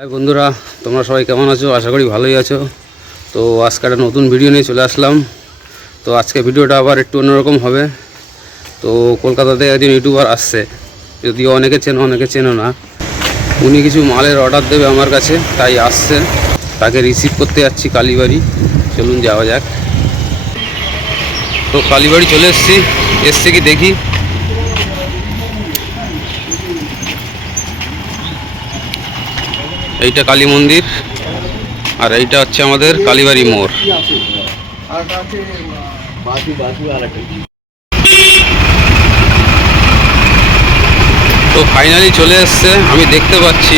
High বন্ধুরা, তোমরা সবাই কেমন আছো? আশা করি ভালোই আছো। তো আজকে একটা নতুন ভিডিও নিয়ে চলে আসলাম। তো আজকে ভিডিওটা আবার একটু অন্যরকম হবে। তো কলকাতাতে একজন ইউটিউবার আসছে, যদিও অনেকে চেনো অনেকে চেনো না। উনি কিছু মালের অর্ডার দেবে আমার কাছে, তাই আসছে। তাকে রিসিভ করতে যাচ্ছি কালীবাড়ি। চলুন যাওয়া যাক। তো কালীবাড়ি চলে এসছি কি দেখি। এইটা কালী মন্দির আর এইটা হচ্ছে আমাদের কালীবাড়ি মোড়। তো ফাইনালি চলে এসছে, আমি দেখতে পাচ্ছি।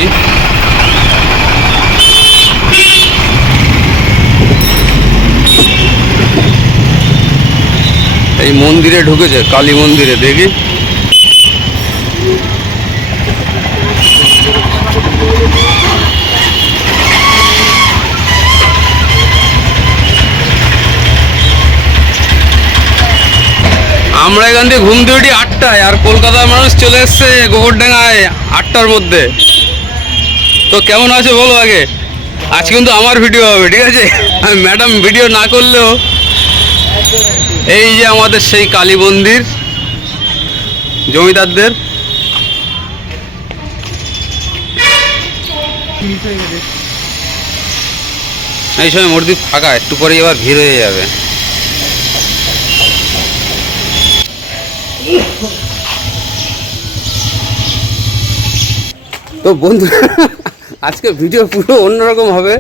এই মন্দিরে ঢুকেছে, কালী মন্দিরে। দেখি আমরা এখান থেকে ঘুম থেকে উঠি 8টায়, আর কলকাতার মানুষ চলে এসছে গোবরডাঙ্গায় 8টার মধ্যে। তো কেমন আছো বলো আগে। আজ কিন্তু আমার ভিডিও হবে, ঠিক আছে? ম্যাডাম ভিডিও না করলেও এই যে আমাদের সেই কালী মন্দির জমিদারদের। এই সময় মসজিদ ফাঁকা, একটু পরে এবার ভিড় হয়ে যাবে। তো বন্ধু, আজকে ভিডিও পুরো অন্যরকম হবে,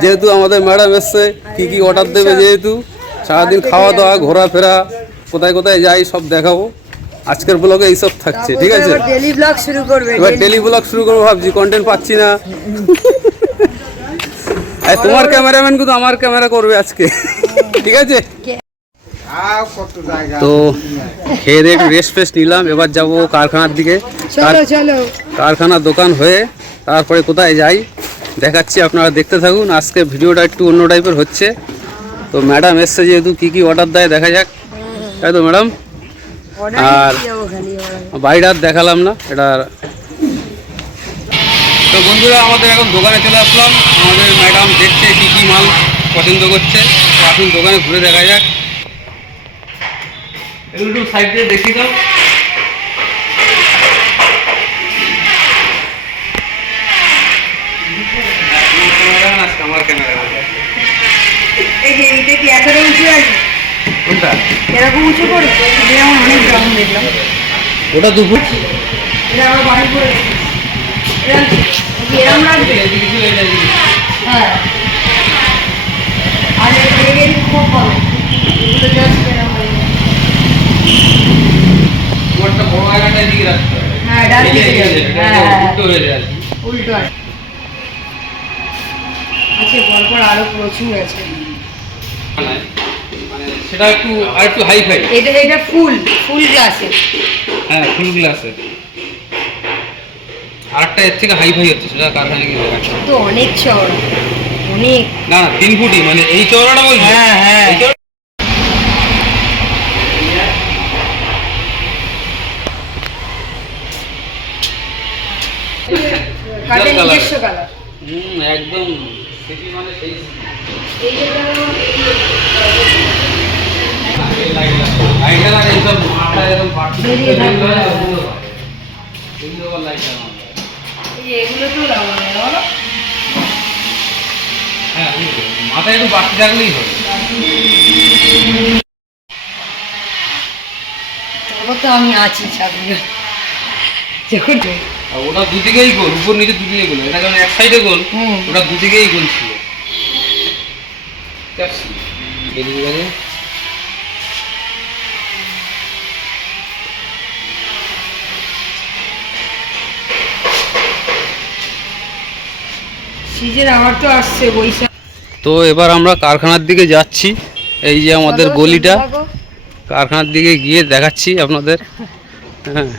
যেহেতু আমাদের ম্যাডাম এসছে। কি কি অর্ডার দেবে, যেহেতু সারাদিন খাওয়া দাওয়া ঘোরাফেরা কোথায় কোথায় যাই সব দেখাবো। আজকের ব্লগে এইসব থাকছে, ঠিক আছে? এবার ডেলি ব্লগ শুরু করবো ভাবছি, কন্টেন্ট পাচ্ছি না। তোমার ক্যামেরাম্যান কিন্তু আমার ক্যামেরা করবে আজকে, ঠিক আছে? তো খেয়ে দিয়ে একটু রেস্ট ফেস্ট নিলাম, এবার যাব কারখানার দিকে। কারখানার দোকান হয়ে তারপরে কোথায় যাই দেখাচ্ছি, আপনারা দেখতে থাকুন। আজকে ভিডিওটা একটু অন্য টাইপের হচ্ছে। তো ম্যাডাম এসছে, যেহেতু কি কি অর্ডার দেয় দেখা যাক, তাই তো ম্যাডাম? আর বাড়িটা দেখালাম না এটা। তো বন্ধুরা, আমাদের এখন দোকানে চলে আসলাম। আমাদের ম্যাডাম দেখছে কি কি মাল পছন্দ করছে। তো আসুন দোকানে ঘুরে দেখা যাক। এগুলো একটু সাইড দিয়ে দেখি দাও। আমার ক্যামেরা কোনটা? এরকম উঁচু করে যেমন অনেক দাম দেখলাম। ওটা দুপুর এরকম লাগবে। হ্যাঁ, আর এর খুব ভালো। এগুলো জাস্ট ওটা বড় আয়নাটা দিকে রাখতে হবে। হ্যাঁ, ডান দিকে উল্টো হয়ে যায়। উল্টো আছে। পরপর আরো প্রচুর আছে। মানে সেটা একটু আর একটু হাই ফাই। এটা ফুল গ্লাসে। হ্যাঁ, ফুল গ্লাসে। আরেকটা এর থেকে হাই ফাই হচ্ছে, সেটা কারখানায় গিয়ে দেখাচ্ছে। তো অনেক চওড়া, অনেক। না 3 ফুটই, মানে এই চওড়াটা বলছি। হ্যাঁ। কাঠের নিজস্ব কালার। একদম সিটি, মানে সেই এই যে লাইটার আর এইসব মাথা এরকম বাড়ছে। এগুলো তো লাগানো বলো। হ্যাঁ, মাথায় একটু বাড়তে থাকলেই হবে। তারপর তো আমি আছি ছাত্রীরা যখন ওটা দুদিকেই গোল, উপর নিচে দুদিকে গোল। এটা যখন এক সাইডে গোল, ওটা দুদিকেই গোল ছিল। সিজন আবার তো আসছে বৈশাখ। তো এবার আমরা কারখানার দিকে যাচ্ছি। এই যে আমাদের গলিটা, কারখানার দিকে গিয়ে দেখাচ্ছি আপনাদের। হ্যাঁ,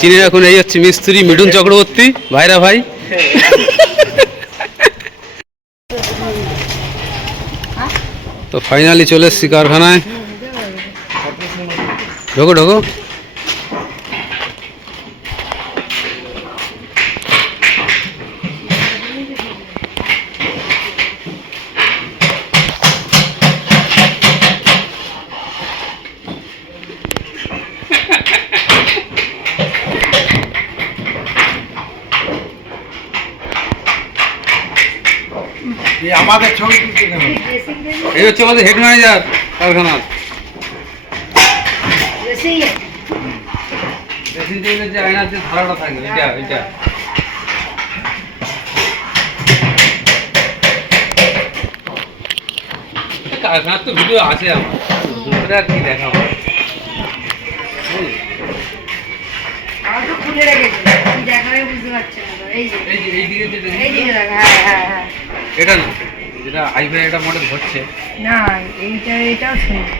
চিনে রাখুন, এই হচ্ছে মিস্ত্রি মিঠুন চক্রবর্তী, ভাইরা ভাই। তো ফাইনালি চলে এসছি কারখানায়। ঢোকো। আমাদের ছবি তুলতে দেবে। এই হচ্ছে আমাদের হেড ম্যানেজার কারখানার। ড্রেসিং টেবিলের যে আয়নার যে ধারাটা থাকে এটা কারখানার তো ভিডিও আছে আমার, ওটা আর কি দেখাবো। আমার তো খুলে রেখেছি, কি দেখাবে বুঝতে পারছেন না তো। এই যে এই দিকে যে এই দিকে দেখা, হ্যাঁ। এটা না, যেটা i5 এটা মডেল হচ্ছে না, এটাও সুন্দর।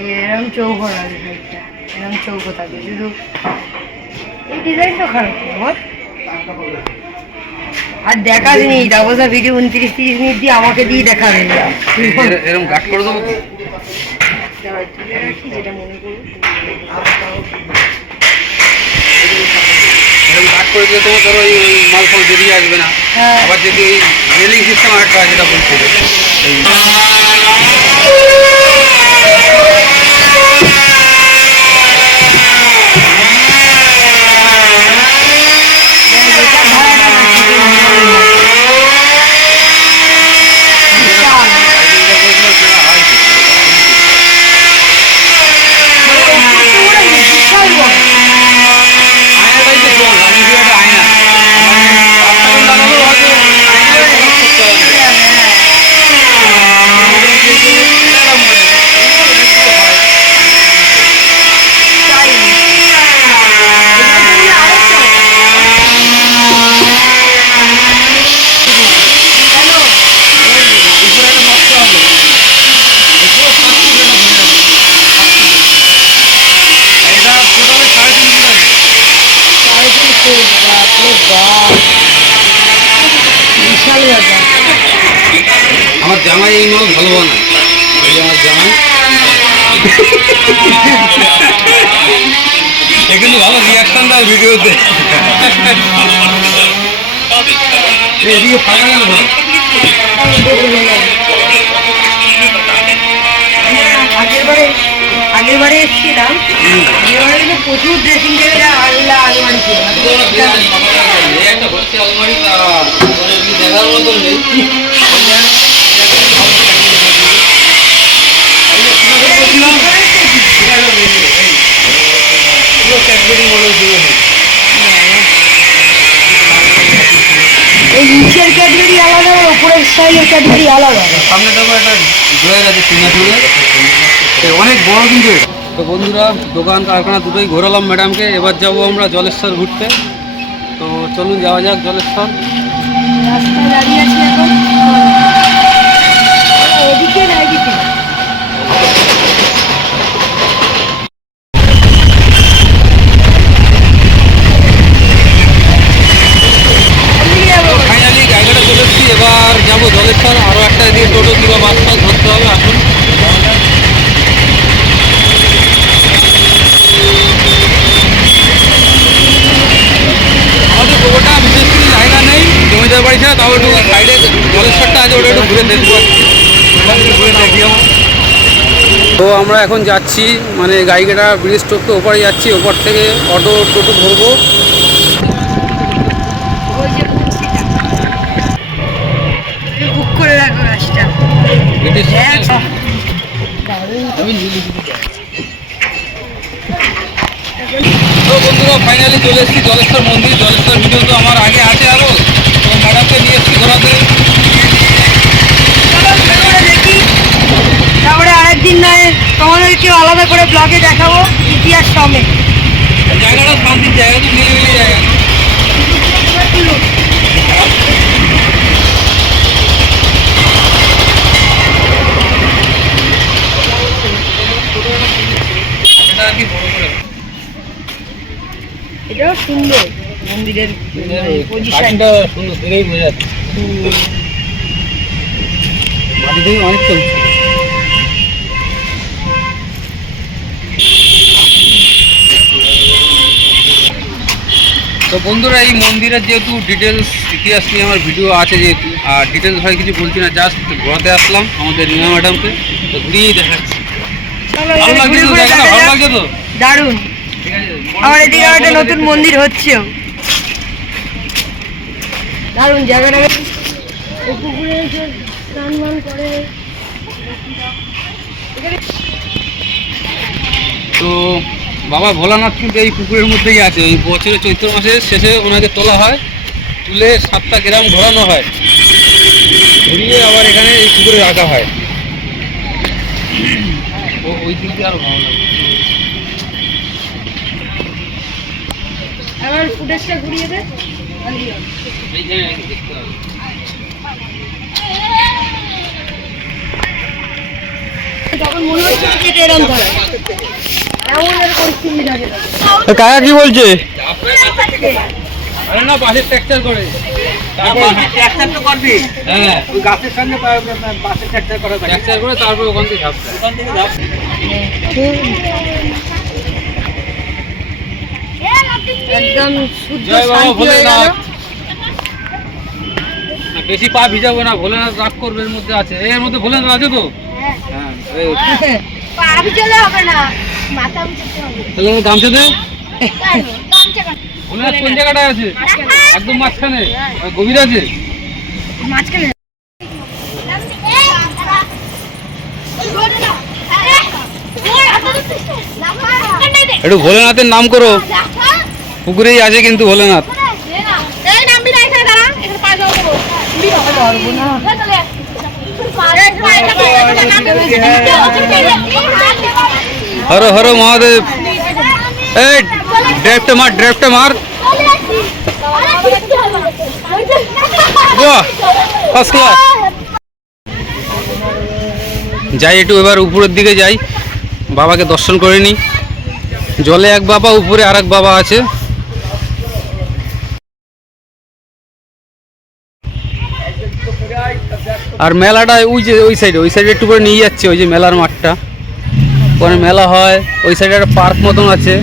এরকম চৌকো লাগে সাইডটা, এরকম চৌকো থাকে, শুধু এই ডিজাইনটা খারাপ না বল। আর দেখাস নি তারপর ভিডিও 29-30 মিনিট দিয়ে আমাকে দিয়ে দেখাবে। এরকম গাট করে দেবো কি? তুলে রাখি যেটা মনে করবো। এরকম গাট করে দিলে তোমার ধরো ওই মাল ফল বেরিয়ে আসবে না। হ্যাঁ। আবার যদি ওই রেলিং সিস্টেম আরেকটা যেটা বলছিল এই আমার জামাই এই মাল ভালো বানায়। এই আমার জামাই এ কিন্তু ভালো রিয়াকশন দেয় ভিডিওতে। এদিকে ফাঁকা গেল ভালো। আগের বারে এসেছিলাম, আগেরবারে কিন্তু প্রচুর ড্রেসিং টেবিল আর আলমারি ছিল। একটা হচ্ছে আলমারি তা দেখার মতন নেই। এই নিচের ক্যাটাগরি আলাদা, উপরের স্টাইলের ক্যাটাগরি আলাদা। সামনে দেখো একটা ড্রয়ার আছে সিঙ্গাপুরে, অনেক বড় কিন্তু এটা। তো বন্ধুরা, দোকান কারখানা দুটোই ঘোরালাম ম্যাডামকে। এবার যাবো আমরা জলেশ্বর ঘুরতে। তো চলুন যাওয়া যাক জলেশ্বর। রাস্তায় দাঁড়িয়ে আছি এখন, এদিকে না এদিকে। ফাইনালি জায়গাটা চলে এসেছি। এবার যাবো জলেশ্বর। আরও একটা দিয়ে টোটো কিংবা বাস টাস ধরতে হবে। আসুন আমাদের গোটা বিশেষ কিছু জায়গা নেই, জমিদার বাড়ি ছাড়া। তাও একটু সাইডে জলেশ্বরটা আছে, ওটা একটু ঘুরে দেখবো, ঘুরে দেখি আমার। তো আমরা এখন যাচ্ছি, মানে গাইঘাটা ব্রিজ টোপকে ওপারে যাচ্ছি। ওপর থেকে অটো টোটো ধরবো। ওই যে কুর্সিটা বুক করে রাখো গাছটা। তো বন্ধুরা, ফাইনালি চলে এসেছি জলেশ্বর মন্দির। জলেশ্বর ভিডিও তো আমার আগে আছে আরও। তো ম্যাডামকে নিয়ে এসেছি ঘোরাতে। দেখি, তারপরে আরেকদিন নয় তোমাদেরকে আলাদা করে ব্লগে দেখাবো ইতিহাস সমেত। জায়গাটা শান্তির জায়গা, তো নিরিবিলি জায়গা। এটা আর কি বড় করে এটাও সুন্দর মন্দিরের পজিশন। কাটিংটা সুন্দর, দেখেই বোঝা যাচ্ছে। মাটি থেকে অনেক চলছে। তো বন্ধুরা, এই মন্দিরের যেহেতু ডিটেলস ইতিহাস নিয়ে আমার ভিডিও আছে, যেহেতু আর ডিটেলস ভাই কিছু বলছি না, জাস্ট ঘোরাতে আসলাম আমাদের রিমা ম্যাডামকে। তো ঘুরিয়েই দেখাচ্ছি। ভালো লাগছে তো জায়গাটা? ভালো লাগছে তো? দারুণ। ঠিক আছে, আমার এদিকে একটা নতুন মন্দির হচ্ছেও, দারুণ জায়গাটা। এই পুকুরে এসে স্নান মান করে। তো বাবা ভোলানাথ কিন্তু এই পুকুরের মধ্যেই আছে। এই বছরের চৈত্র মাসের শেষে ওনাকে তোলা হয়, তুলে 7টা গ্রাম ঘোরানো হয়, ঘুরিয়ে আবার এখানে এই পুকুরে রাখা হয়। ওই দিক দিয়ে আরো ভালো লাগে। আবার ফুটেজটা ঘুরিয়ে দে। এইখানে দেখতে হবে। তখন মনে হচ্ছে যে এটা এরকম ধরে এমন একটা পরিস্থিতি থাকে। কাকা কি বলছে? আরে না, বাসের ট্র্যাকচার করে। ট্র্যাকচার তো করবি, হ্যাঁ, ওই গাছের সঙ্গে বাসের ট্র্যাকচার করা থাকে। ট্র্যাকচার করে তারপর ওখান থেকে ঝাপটা। ওখান থেকে যাও। একদম শুদ্ধ জয় বাবা শান্তি হয়ে গেল। ভোলেনাথ। না, বেশি পা ভিজাবো না, ভোলেনাথ রাগ করবে। এর মধ্যে আছে, এর মধ্যে ভোলেনাথ আছে তো। হ্যাঁ, পা ভিজালে হবে না, মাথা ভিজাতে হবে। তাহলে আমার গামছা দে। কেন? গামছা কেন? ভোলেনাথ কোন জায়গাটায় আছে? একদম মাঝখানে, আর গভীর আছে। মাঝখানে একটু ভোলেনাথের নাম করো, পুকুরেই আছে কিন্তু ভোলেনাথ। হর হর মহাদেব। এই ড্রাইভটা মার, ড্রাইভটা মার। বাহ, ফার্স্ট ক্লাস। যাই একটু এবার উপরের দিকে যাই, বাবাকে দর্শন করে নিই। জলে এক বাবা, উপরে আর এক বাবা আছে। আর মেলাটা ওই সাইডে একটু করে নিয়ে যাচ্ছে, ওই যে মেলার মাঠটা, ওখানে মেলা হয়। ওই সাইডে একটা পার্ক মতন আছে।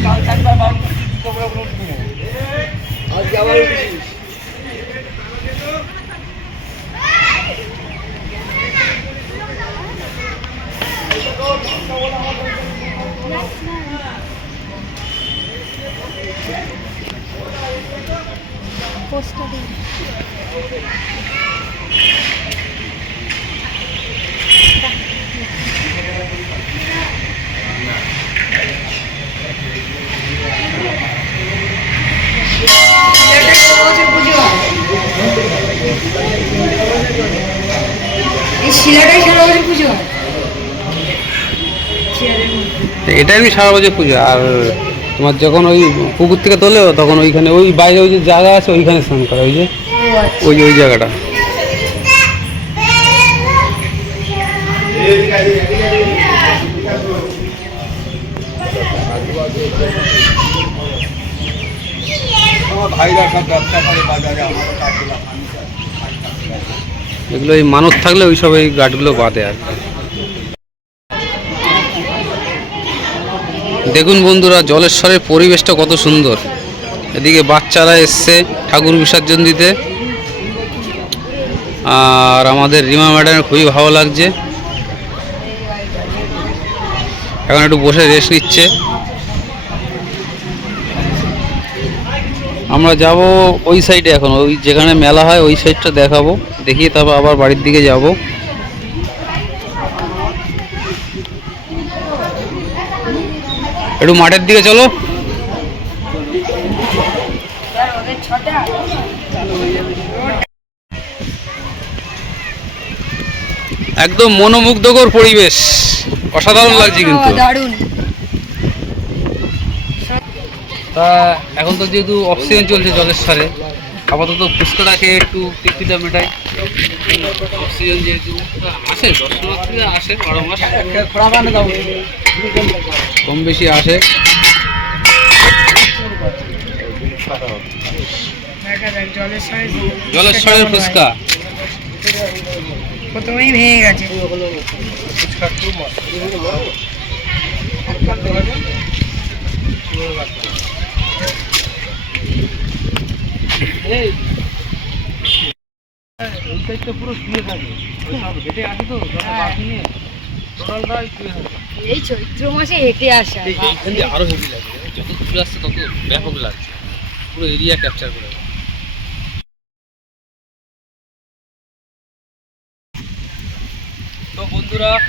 এই শিলাটাই সারা বছর পুজো হয়। এটা আমি সারা বছর পুজো। আর তোমার যখন ওই পুকুর থেকে তোলে, তখন ওইখানে ওই বাইরে ওই যে জায়গা আছে, ওইখানে স্নান করে। ওই যে ওই জায়গাটা। ভাইরা সব ব্যবসা করে বাজারে, আমারও কাজগুলো এগুলো এই মানত থাকলে ওই সব এই গাছগুলো বাঁধে আর কি। দেখুন বন্ধুরা, জলেশ্বরের পরিবেশটা কত সুন্দর। এদিকে বাচ্চারা এসছে ঠাকুর বিসর্জন দিতে, আর আমাদের রিমা ম্যাডামের খুবই ভালো লাগছে। এখন একটু বসে রেস্ট নিচ্ছে। আমরা যাব ওই সাইডে, এখন ওই যেখানে মেলা হয় ওই সাইডটা দেখাবো, দেখিয়ে তারপর আবার বাড়ির দিকে যাব। একটু মাঠের দিকে চলো। একদম মনোমুগ্ধকর পরিবেশ, অসাধারণ লাগছে কিন্তু। দারুণ। তা এখন তো যেহেতু অক্সিজেন চলছে জলেশ্বরে, আপাতত ফুচকাটা খেয়ে একটু তৃপ্তিটা মেটাই। অক্সিজেন যেহেতু আসে, দর্শনার্থীরা আসে 12 মাস, কম বেশি আসে। জলেশ্বরের ফুচকা প্রথমেই ভেঙে গেছে। ওই সাইডটা পুরো শুয়ে থাকে, হেঁটে আসে তো বাস নিয়ে, টোটালটাই শুয়ে থাকে। এই চৈত্র মাসে হেঁটে আসা এইখান দিয়ে আরো হেভি লাগে, যত দূরে আসছে তত ব্যাপক লাগছে, পুরো এরিয়া ক্যাপচার করে। বন্ধুরা,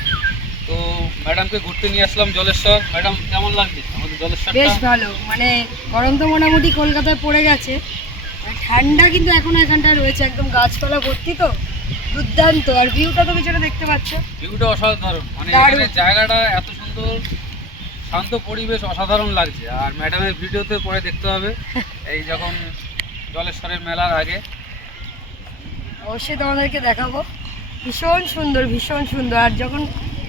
তো ম্যাডামকে ঘুরতে নিয়ে আসলাম জলেশ্বর। ম্যাডাম কেমন লাগছে আমাদের জলেশ্বরটা? বেশ ভালো, মানে গরম তো মোটামুটি কলকাতায় পড়ে গেছে, আর ঠান্ডা কিন্তু এখনো এখানটা রয়েছে, একদম গাছপালা ভর্তি তো দুর্দান্ত। আর ভিউটা তো পিছনে দেখতে পাচ্ছ, ভিউটা অসাধারণ, মানে দারুণ। এখানে জায়গাটা এত সুন্দর, শান্ত পরিবেশ, অসাধারণ লাগছে। আর ম্যাডামের ভিডিওতে পরে দেখতে হবে, এই যখন জলেশ্বরের মেলার আগে অবশ্যই তোমাদেরকে দেখাবো। ভীষণ সুন্দর, ভীষণ সুন্দর। আর যখন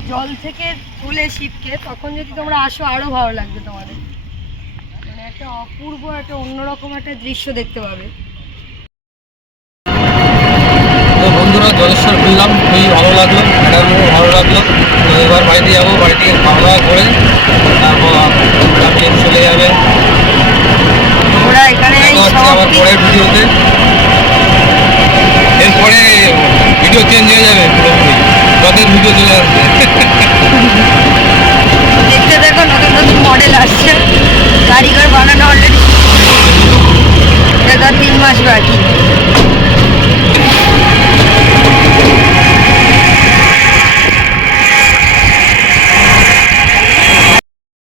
জল থেকে তুলে শীতকে, তখন যদি তোমরা আসো আরো ভালো লাগবে তোমাদের, মানে একটা অপূর্ব, একটা অন্যরকম একটা দৃশ্য দেখতে পাবে। তো বন্ধুরা, জলেশ্বর ঘুরলাম, খুবই ভালো লাগলো, ম্যাডামও ভালো লাগলো। তো এবার বাড়িতে যাবো, বাড়ি থেকে খাওয়া দাওয়া করে তারপর ট্রেন চলে যাবে। তোমরা এখানে এই দেখা হচ্ছে আবার সমাপ্তি, পরের ভিডিওতে। এরপরে ভিডিও চেঞ্জ হয়ে যাবে পুরোপুরি, রথের ভিডিও চলে আসবে।